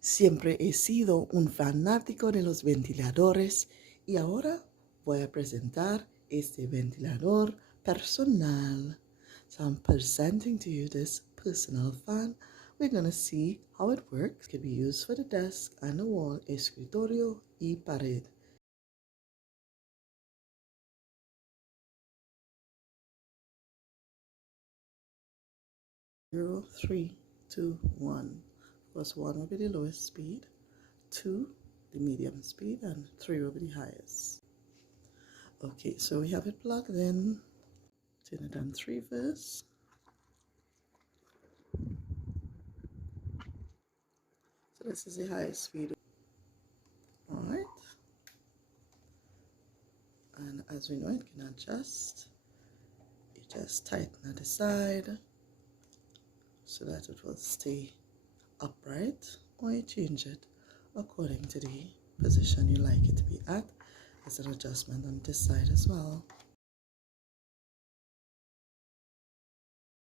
Siempre he sido un fanático de los ventiladores y ahora voy a presentar este ventilador personal. So I'm presenting to you this personal fan. We're going to see how it works. It can be used for the desk and the wall, escritorio y pared. 0, 3, 2, 1. Of course, 1 will be the lowest speed, 2 the medium speed, and 3 will be the highest. Okay, so we have it plugged in. Turn it on 3 first. So this is the highest speed. Alright. And as we know, it can adjust. You just tighten at the side so that it will stay upright, or you change it according to the position you like it to be at. There's an adjustment on this side as well.